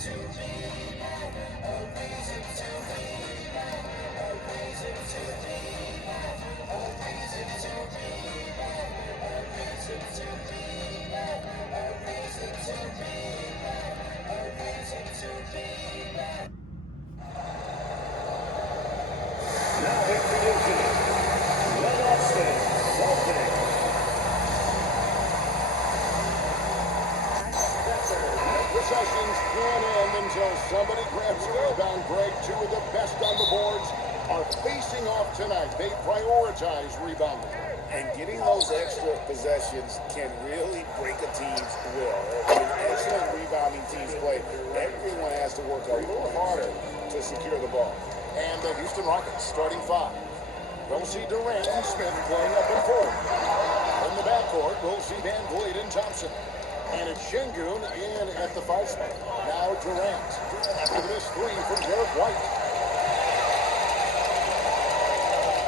Now introducing the Boston Celtics. Possessions can't end until somebody grabs a rebound. Greg, two of the best on the boards are facing off tonight. They prioritize rebounding. And getting those extra possessions can really break a team's will. When excellent rebounding teams play, everyone has to work a little harder to secure the ball. And the Houston Rockets starting five. We'll see Durant and Smith playing up and forward. In the backcourt, we'll see Van Vliet and Thompson. And it's Şengün in at the 5 spot. Now Durant. After this three from Derek White.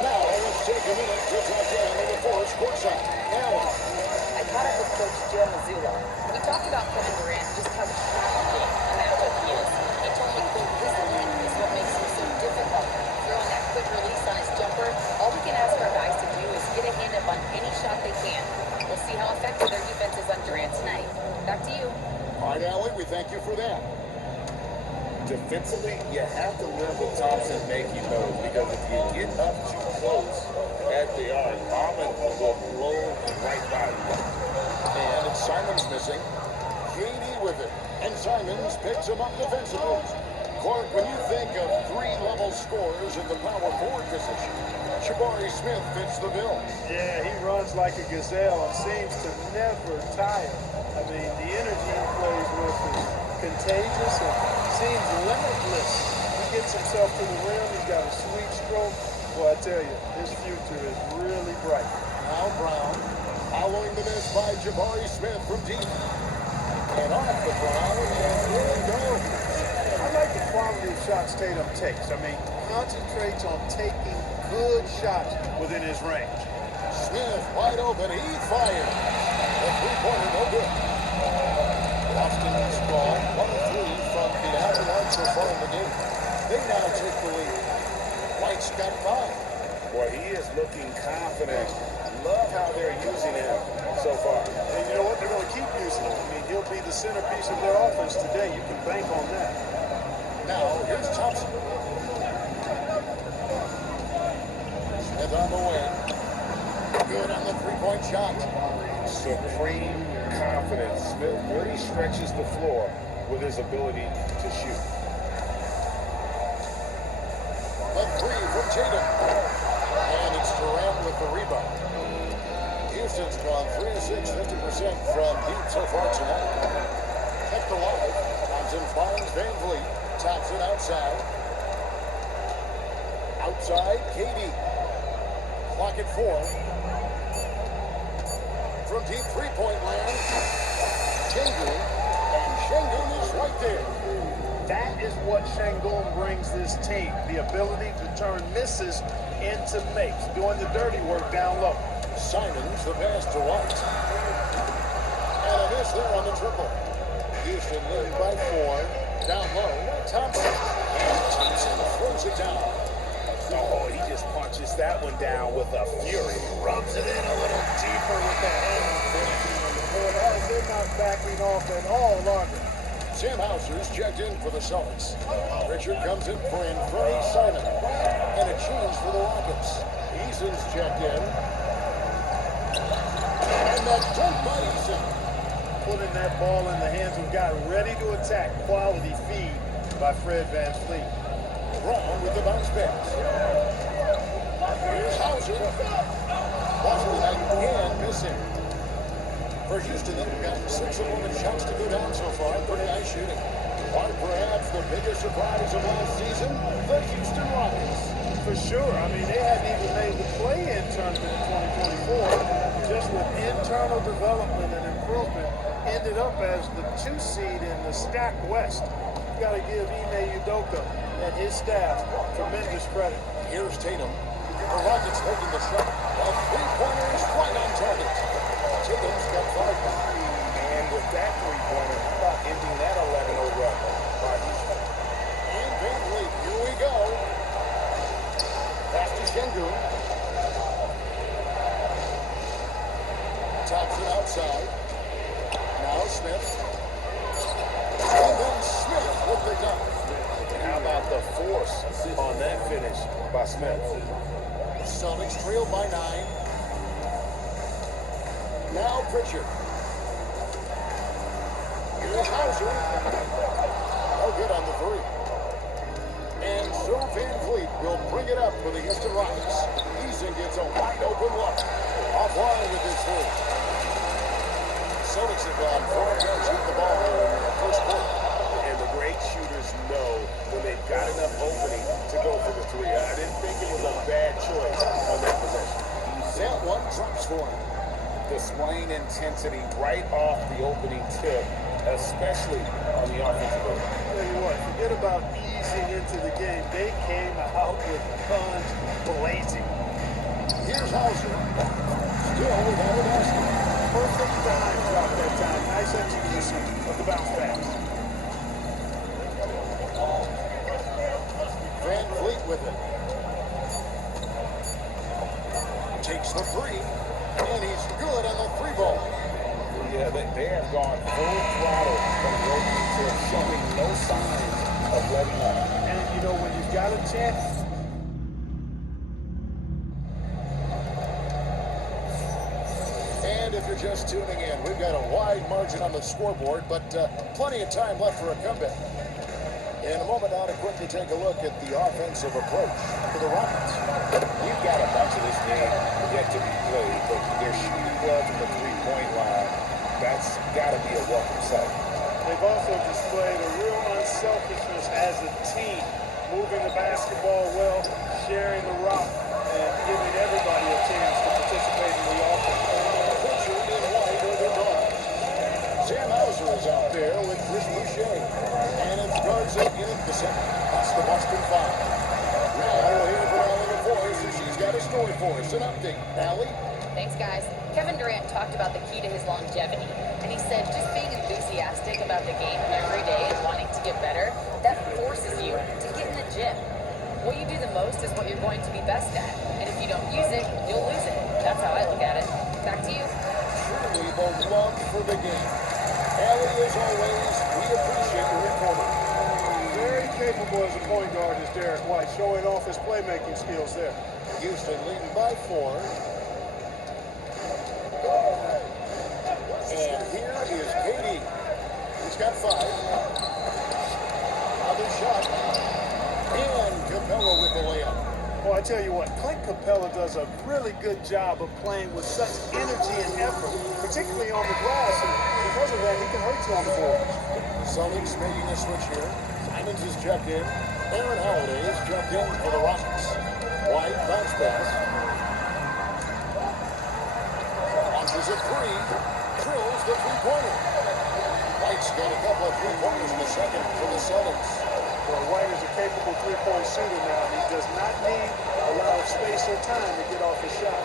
Now let's take a minute to talk to Anna Forest courtside. Allen. I caught up with Coach Joe Mazzulla. We talked about Kevin Durant, just how challenging a matchup he is. He told me, quote, his length is what makes him so difficult. Throwing that quick release on his jumper, all we can ask our guys to do is get a hand up on any shot they can. We'll see how effective their defense is on Durant tonight. Back to you. All right, Allie, we thank you for that. Defensively, you have to live with Thompson making those, because if you get up too close at the arc, Bauman will blow right by you. And it's Simons missing. KD with it. And Simons picks him up defensively. Clark, when you think of three-level scorers in the power forward position, Jabari Smith fits the bill. Yeah, he runs like a gazelle and seems to never tire. I mean, the energy he plays with is contagious and seems limitless. He gets himself to the rim. He's got a sweet stroke. Well, I tell you, his future is really bright. Now Brown, following the miss by Jabari Smith from deep. And off the foul, and here it goes. I like the quality of shots Tatum takes. I mean, concentrates on taking good shots within his range. Smith wide open, he fires. The three-pointer, no good. Boston's ball, 1-3 from the outer line so far in the game. They now take the lead. White's got 5. Boy, he is looking confident. Love how they're using him so far. And you know what? They're going to keep using him. I mean, he'll be the centerpiece of their offense today. You can bank on that. Now, here's Thompson. Smith on the wing. Good on the three-point shot. Supreme confidence. Smith really stretches the floor with his ability to shoot. The three from Tatum. And it's Durant with the rebound. Houston's gone 3 of 6, 50% from deep so far tonight. Kept alive. Thompson finds Van Vliet. Thompson outside. Outside, KD. Clock at 4. From deep three-point land. Şengün. And Şengün is right there. That is what Şengün brings this team. The ability to turn misses into makes. Doing the dirty work down low. Simons, the pass to White. And a miss there on the triple. Houston leading by 4. Down low, Thompson. And Thompson throws it down. Oh, he just punches that one down with a fury. Rubs it in a little deeper with the hand. They're not backing off at all longer. Sam Hauser's checked in for the Celtics. Richard comes in for Anthony Simon. And a change for the Rockets. Eason's checked in. And the dunk by Eason. Putting that ball in the hands of a guy ready to attack. Quality feed by Fred VanVleet. Brown with the bounce pass. Here's Hauser. Boston again missing. For Houston, they've got 6 of 11 shots to go down so far. Pretty nice shooting. Or perhaps the biggest surprise of last season, the Houston Rockets. For sure. I mean, they hadn't even made the play-in tournament in 2024. Just with internal development and improvement, ended up as the 2 seed in the stacked West. You got to give Ime Udoka and his staff tremendous credit. Here's Tatum. The Rockets holding the shot. A three-pointer is right on target. Tatum's got 5. And with that three-pointer, how about ending that 11-0 run by finish by Smith. Celtics trail by 9. Now Pritchard. Here's Hauser. No good on the three. And so Van Fleet will bring it up for the Houston Rockets. Eason gets a wide open look. Offline with his three. Celtics have gone 4 attempts with the ball in the first quarter. And the great shooters know when they've got enough opening to go for the three. I didn't think it was a bad choice on that possession. That one drops for him. Displaying intensity right off the opening tip, especially on the offensive end. Tell you what, forget about easing into the game. They came out with guns blazing. Here's Hauser. Still without a basket. Perfect time drop that time. Nice execution of the bounce pass. Van Fleet with it. Takes the three. And he's good on the three ball. Yeah, they have gone full throttle from the opening tip, showing no signs of letting up. And, you know, when you've got a chance, And if you're just tuning in, we've got a wide margin on the scoreboard, but plenty of time left for a comeback. In a moment now to quickly take a look at the offensive approach for the Rockets. We've got a bunch of this game yet to be played, but they're shooting well from the three-point line. That's got to be a welcome sight. they've also displayed a real unselfishness as a team, moving the basketball well, sharing the rock, and giving everybody a chance to participate in the offense. Pritchard in white or the dark. Sam Hauser is out there with Chris Boucher. And it's Garza in at the center. That's the Boston Five. Now we'll hear from Allie LaFoy, so she's got a story for us. An update. Allie? Thanks, guys. Kevin Durant talked about the key to his longevity, and he said just being enthusiastic about the game every day and wanting to get better, that forces you to get in the gym. What you do the most is what you're going to be best at, and if you don't use it, you'll lose it. That's how I look at it. Back to you. Truly the love for the game. Allie, as always, we appreciate your reporting. Very capable as a point guard is Derek White, showing off his playmaking skills there. Houston leading by 4. And here is KD. He's got 5. Another shot. And Capella with the layup. Well, I tell you what, Clint Capella does a really good job of playing with such energy and effort, particularly on the glass, and because of that, he can hurt you on the board. Celtics making a switch here. Simons is checked in. Aaron Holiday is checked in for the Rockets. White bounce pass. Launches a three. Drills the three-pointer. White's got a couple of three-pointers in the second for the Celtics. Well, White is a capable three-point shooter now. He does not need a lot of space or time to get off his shot.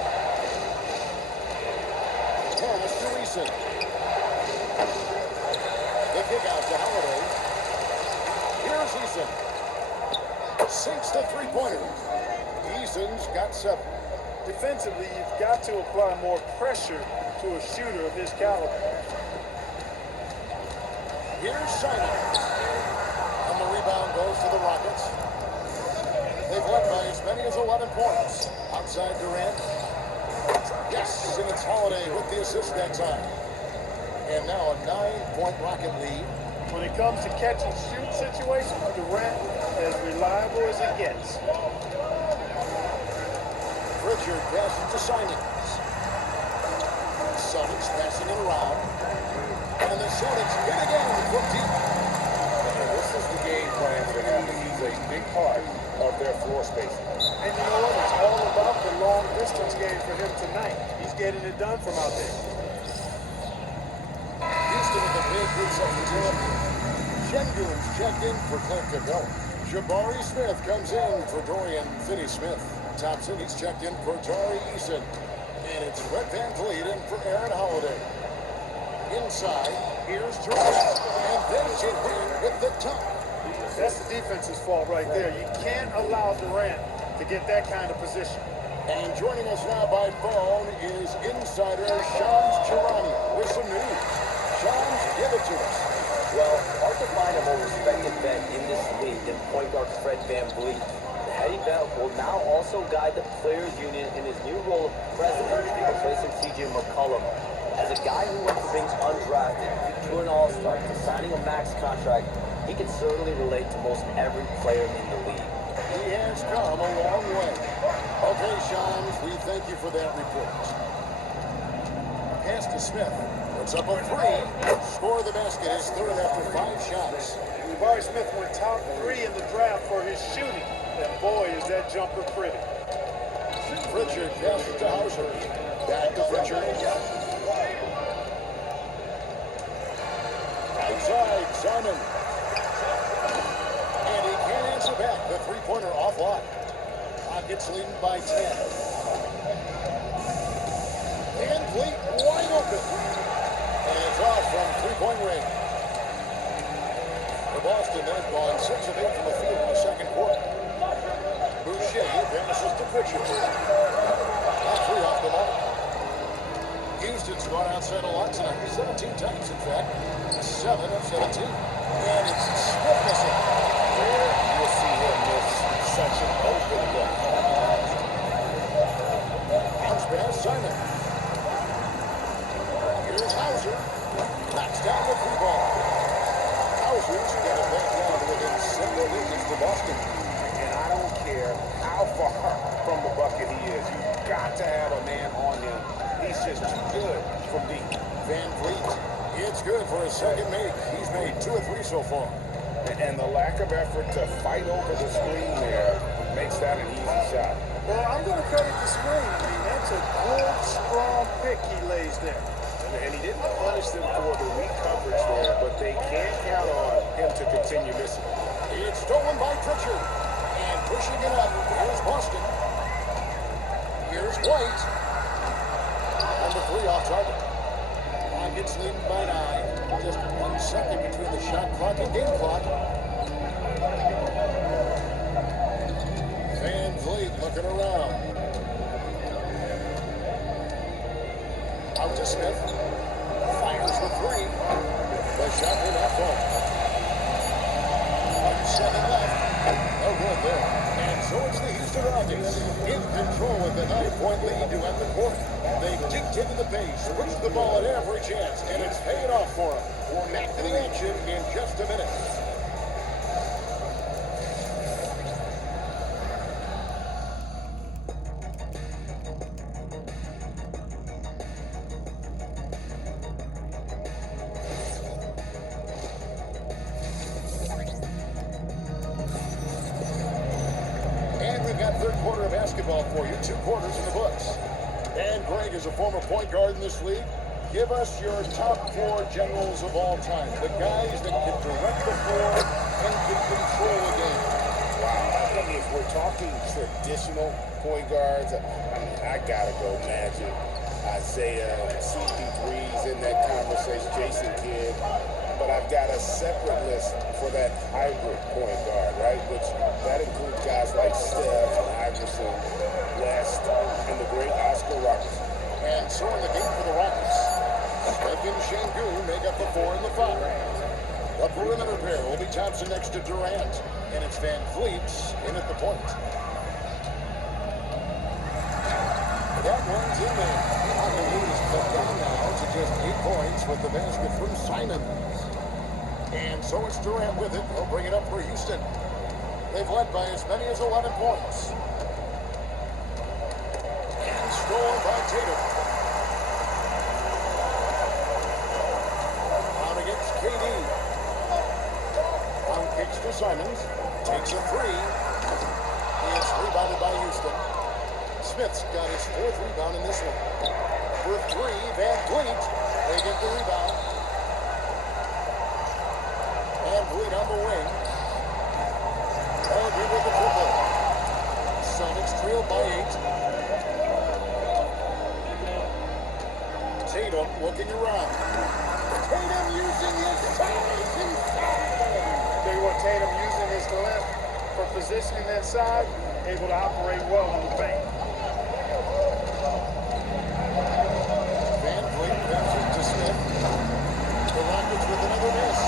Pass to Eason. The kick out to Holiday. Here's Eason. Sinks the three-pointer. Eason's got 7. Defensively, you've got to apply more pressure to a shooter of his caliber. Here's Simons. And the rebound goes to the Rockets. They've led by as many as 11 points. Outside Durant. Yes, and it's Holiday with the assist that time. And now a 9-point Rocket lead. When it comes to catch and shoot situations, Durant as reliable as it gets. Pritchard passes to Simons. Celtics passing it around. And the Celtics hit again from deep. And this is the game plan for him. He's a big part of their floor spacing. And you know what? It's all about the long distance game for him tonight. He's getting it done from out there. Houston with a big good substitution. Shengun's checked in for Clint Capella. Jabari Smith comes in for Dorian Finney-Smith. Thompson, he's checked in for Tari Eason. And it's Red Van Vliet in for Aaron Holiday. Inside, here's Durant. And then Durant with the top. That's the defense's fault right there. You can't allow Durant to get that kind of position. And joining us now by phone is insider Shams Charania with some news. Shams, give it to us. Well, hard to find a more respected vet in this league than point guard Fred VanVleet. The head Eddie Bell will now also guide the players' union in his new role of president, replacing C.J. McCollum. As a guy who went from being undrafted to an all-star to signing a max contract, he can certainly relate to most every player in the league. He has come a long way. Okay, Sean, we thank you for that report. Pass to Smith. Puts up a three. Score the basket. His third after 5 shots. Jabari Smith went top 3 in the draft for his shooting. And boy, is that jumper pretty. Pritchard passes to Hauser. Back to Pritchard. Outside, Simon. And he can't answer back. The three-pointer offline. Rockets leading by 10. Van Vliet wide open. And it's off from three-point range. For Boston, they've gone 6 of 8 from the field in the second quarter. Boucher passes to Pritchard. Not 3 off the mark. Houston's gone outside a lot tonight. 17 times, in fact. 7 of 17. And it's Smith missing. There you'll see him miss such an open look. Bounce pass, Simon. Here's Hauser. Knocks down the three ball. Hauser's got it back down within single digits to Boston. And I don't care how far from the bucket he is. You've got to have a man on him. He's just too good from deep. Van Vliet, it's good for his second make. He's made 2 of 3 so far. And the lack of effort to fight over the screen there makes that an easy shot. Well, I'm going to credit the screen. I mean, that's a good, strong pick he lays there. And he didn't punish them for the weak coverage there, but they can't count on him to continue missing. It's stolen by Pritchard. And pushing it up, here's Boston. Here's White. Number 3 off target. Rockets leading by 9. Just 1 second between the shot clock and game clock. Van Vliet looking around. Out to Smith. Fires for 3. The shot will not fall. 1 second left. No good there. And so it's the Houston Rockets in control of the 9-point lead to end the quarter. They dictated the pace, pushed the ball at every chance, and it's paying off for them. We're back to the action in just a minute. And we've got third quarter of basketball for you, 2 quarters in the books. And Greg is a former point guard in this league. Give us your top 4 generals of all time. The guys that can direct the floor and can control the game. Wow. I mean, if we're talking traditional point guards, I gotta go Magic, Isaiah, CP3's in that conversation, Jason Kidd. But I've got a separate list for that hybrid point guard, right? Which that includes guys like Steph and Iverson, West, and the great Oscar Robertson. And so in the game for the Rockets, Smith and Şengün make up the 4 and the 5. The perimeter pair will be Thompson next to Durant, and it's Van Vliet in at the point. That one's in there. The lead is cut down now to just 8 points with the basket from Simon. And so it's Durant with it. They'll bring it up for Houston. They've led by as many as 11 points. And stolen by Tatum. On against KD. On kicks to Simons. Takes a 3. It's rebounded by Houston. Smith's got his 4th rebound in this one. For 3, Van Vliet. They get the rebound. Van Vliet on the wing. Good with the triple. Celtics trailed by 8. Tatum looking around. Tatum using his size inside. Tell you what, Tatum using his length for positioning that side, able to operate well on the paint. Van Vliet passes to Smith. The Rockets with another miss.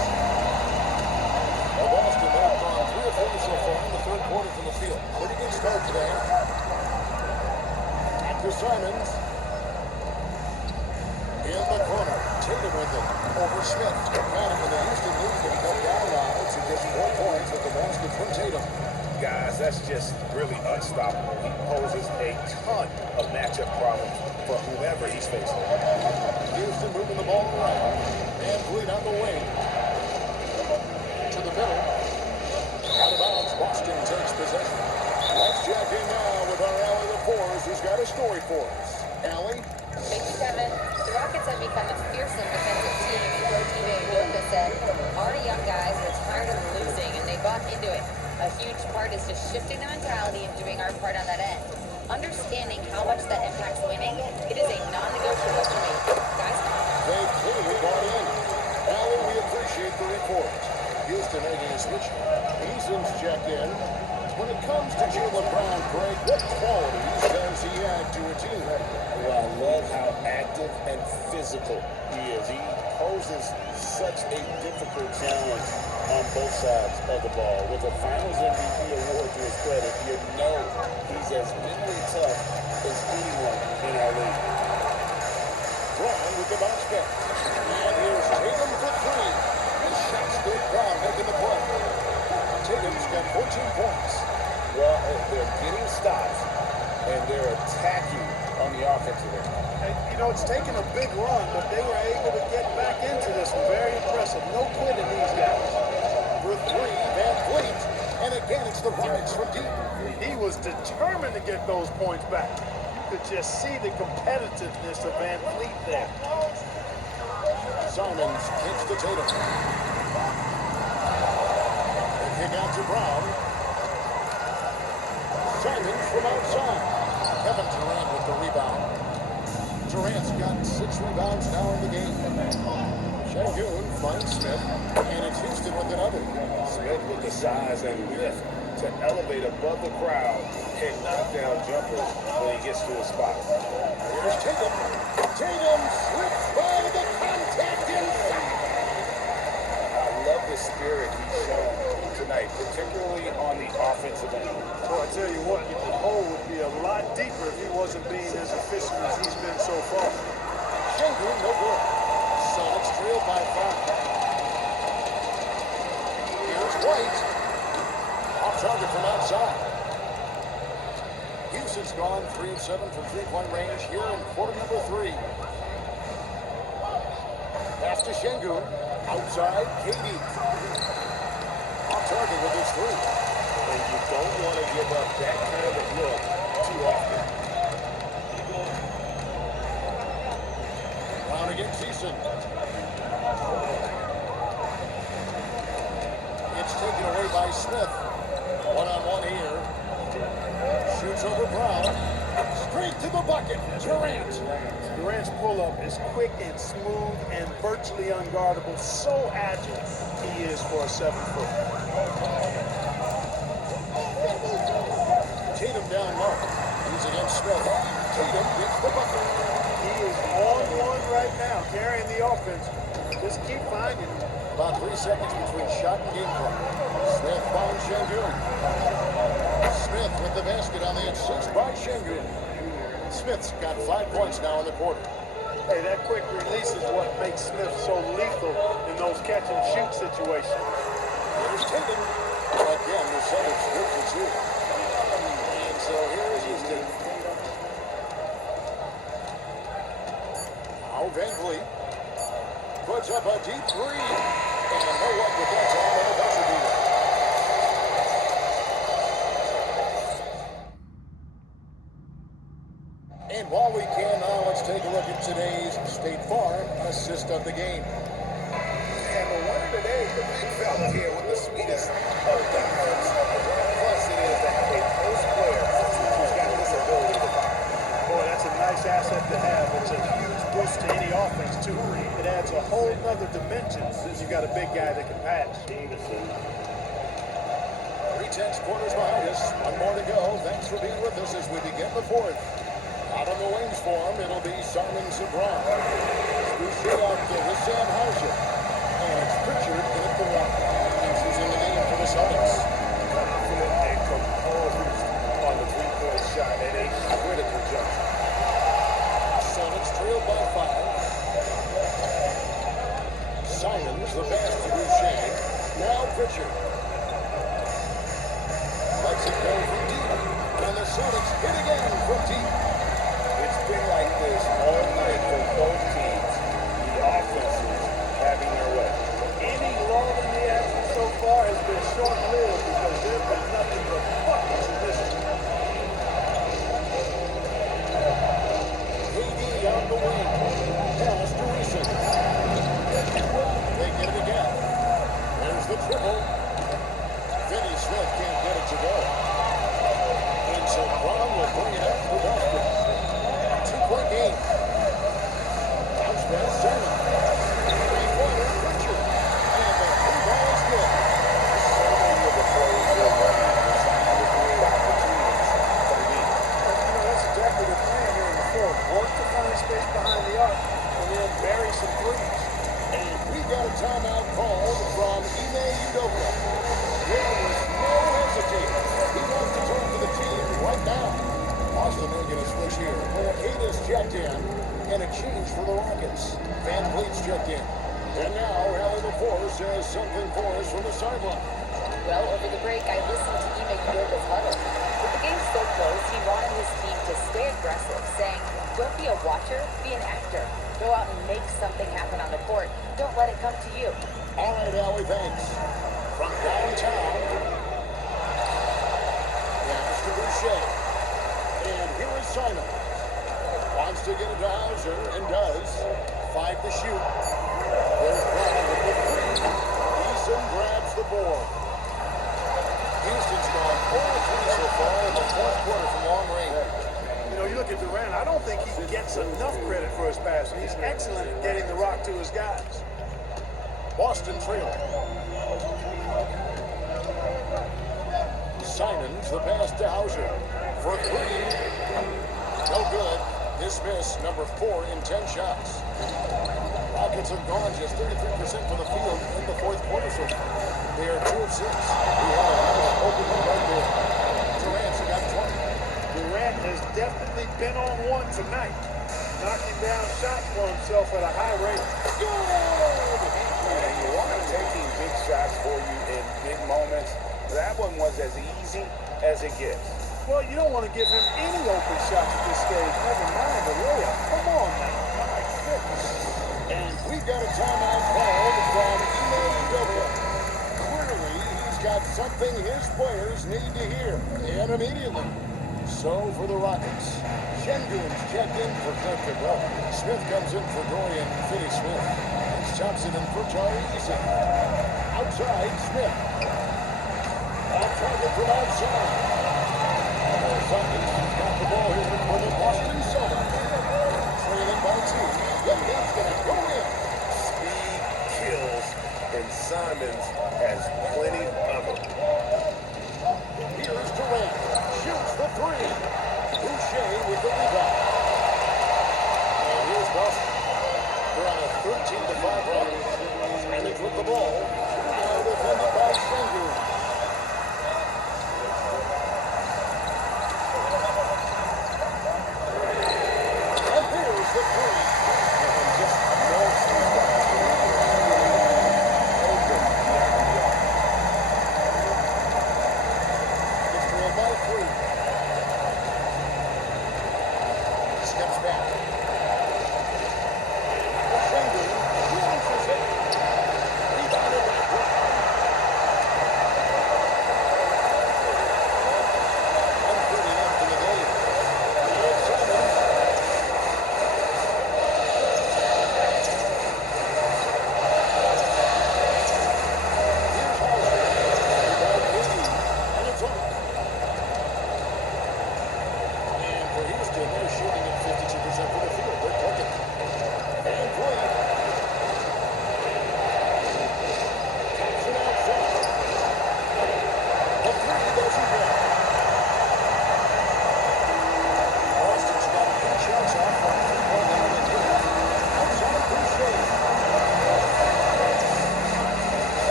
Boston, they've gone 3 of 4 so far in the third quarter from the field. Pretty good that's just really unstoppable. He poses a ton of matchup problems for whoever he's facing. Houston moving the ball around. And lead on the wing. To the middle. Out of bounds. Boston takes possession. Let's check in now with our Allie the Fours, who's got a story for us. Allie? Thank you, Kevin. The Rockets have become a fearsome defensive team. Coach Ime Udoka said, our young guys are tired of losing, and they bought into it. A huge part is just shifting the mentality and doing our part on that end. Understanding how much that impacts winning, it is a non-negotiable for me. Guys, They clearly bought in. Allie, we appreciate the report. Houston making a switch. Eason's check in. When it comes to Jaylen Brown, Greg, what qualities does he add to a team? Well, I love how active and physical he is. He poses such a difficult challenge on both sides of the ball. With a Finals MVP award to his credit, you know he's as mentally tough as anyone in our league. Brown with the bounce back. And here's Tatum for three. The shot stick Brown making the play. Tatum's got 14 points. Well, they're getting stops, and they're attacking on the offensive end. And, you know, it's taken a big run, but they were able to get back into this one. Very impressive. No quitting these guys. For three, Van Fleet. And again, it's the Rockets from deep. He was determined to get those points back. You could just see the competitiveness of Van Fleet there. Simons kicks to Tatum. They kick out to Brown. Simons from outside. Kevin Durant with the rebound. Durant's got 6 rebounds now in the game. Şengün finds Smith, and it's Houston with another. Smith with the size and lift to elevate above the crowd and knock down jumpers when he gets to his spot. Here's Tatum. Tatum slips by the contact inside. I love the spirit he's shown tonight, particularly on the offensive end. So I tell you what, the hole would be a lot deeper if he wasn't being as efficient as he's been so far. Şengün, no good. Celtics trailed by 5. Here's White. Off target from outside. Houston's gone 3 of 7 from three-point range here in quarter number 3. Pass to Şengün. Outside, KD. Off target with his 3. And you don't want to give up that kind of look too often. Brown against Eason. It's taken away by Smith. One-on-one here. Shoots over Brown. Straight to the bucket. Durant. Durant's pull-up is quick and smooth and virtually unguardable. So agile he is for a 7-foot. Tatum down low. He's against Smith. Tatum gets the bucket. He is on one right now, carrying the offense. Just keep finding him. About 3 seconds between shot and game clock. Smith finds Şengün. Smith with the basket on the assist by Şengün. Smith's got 5 points now in the quarter. Hey, that quick release is what makes Smith so lethal in those catch-and-shoot situations. Here's Tatum. Again, the Celtics with the 2. And so here is Houston. Now Van Vliet puts up a deep 3. And no luck with that time on the buzzer beater. And while we can now, let's take a look at today's State Farm assist of the game. And the winner today, the big fella here with the sweetest of dimes. Plus, it is to have a post player who's got this ability to find. Boy, that's a nice asset to have. It's a huge boost to any offense, too. It adds a whole nother dimension since you got a big guy that can pass. 3-10 quarters behind us. 1 more to go. Thanks for being with us as we begin the 4th. Out on the wings for him, it'll be Simons and Brown. Boucher out to Wissam Hauser. And it's Pritchard in at the 1. He's in the game for the Celtics. Confident and composed on the three-point shot at a critical juncture. Celtics trailed by 5. Simons, the pass to Boucher. Now Pritchard. Like lets it go from deep. And the Celtics hit again from deep. It's been like this all night for both teams. The offenses having their way. Any lull in the action so far has been short-lived because there's been nothing but buckets in this one. KD on the wing. Pass to Reeson. They get it again. There's the triple. Finney Smith can't get it to go. And so Brown will bring it up for Boston. 2-point game. Bounce pass, Simon. Three-pointer, Richard. And the three ball is good. So many of the plays they're running is trying to create opportunities for the lead. That's exactly the plan here in the fourth. Work to find space behind the arc and then bury some threes. And we got a timeout called from Ime Udoka. There was no hesitating. He wants to talk to the team right now. Boston making a switch here. Kate checked in, and a change for the Rockets. Van Vliet's checked in. And now Allie LaForce says something for us from the sideline. Well, over the break, I listened to Ime Udoka's huddle. With the game so close, he wanted his team to stay aggressive, saying, don't be a watcher, be an actor. Go out and make something happen on the court. Don't let it come to you. All right, Allie, thanks. From downtown, pass to Boucher. And here is Simon. Wants to get it to Hauser, and does. 5 to shoot. There's Brown with the three. Eason grabs the board. Houston's gone 4-3 so far in the fourth quarter from long range. You look at Durant, I don't think he gets enough credit for his passing. He's excellent at getting the rock to his guys. Boston trailing. Simons the pass to Hauser for three. No good. Dismiss, number 4 in 10 shots. Rockets have gone just 33% from the field in the fourth quarter so far. They are 2 of 6. We have an open one right there. Durant's got 20. Durant has definitely been on one tonight, knocking down shots for himself at a high rate. And you want him taking big shots for you in big moments. That one was as easy as it gets. Well, you don't want to give him any open shots at this stage. Never mind the layup. Come on now. My goodness. And we've got a timeout called from Ime Udoka. Clearly, he's got something his players need to hear, and immediately. So for the Rockets, Shengun's checked in for Cliff Cabell. Smith comes in for Dorian Finney-Smith. Thompson in for Tari Eason. Outside, Smith. Off target from outside. Celtics got the ball here for the Boston Celtics. Trailing by 2. Then that's going to go in. Speed kills, and Simons has plenty of it. Here's Durant. Shoots the 3. Boucher with the rebound. And here's Boston. They're on a 13-5 run. Simons with the ball. Now defended by Sengun. And here's the 3. And just knows these guys. Open beyond the arc.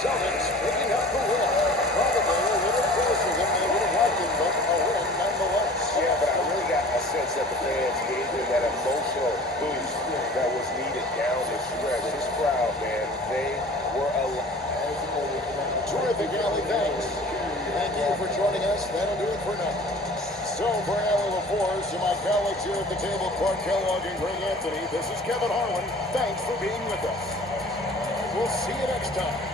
Celtics picking up the win. Probably a little closer than they would have liked it, but a win nonetheless. Yeah, but I really got a sense that the fans gave them that emotional boost that was needed down the stretch. This crowd, man, they were alive. Terrific, Allie. Thanks. Thank you for joining us. That'll do it for now. So for Allie LaForce and my colleagues here at the table, Clark Kellogg and Greg Anthony, this is Kevin Harlan. Thanks for being with us. We'll see you next time.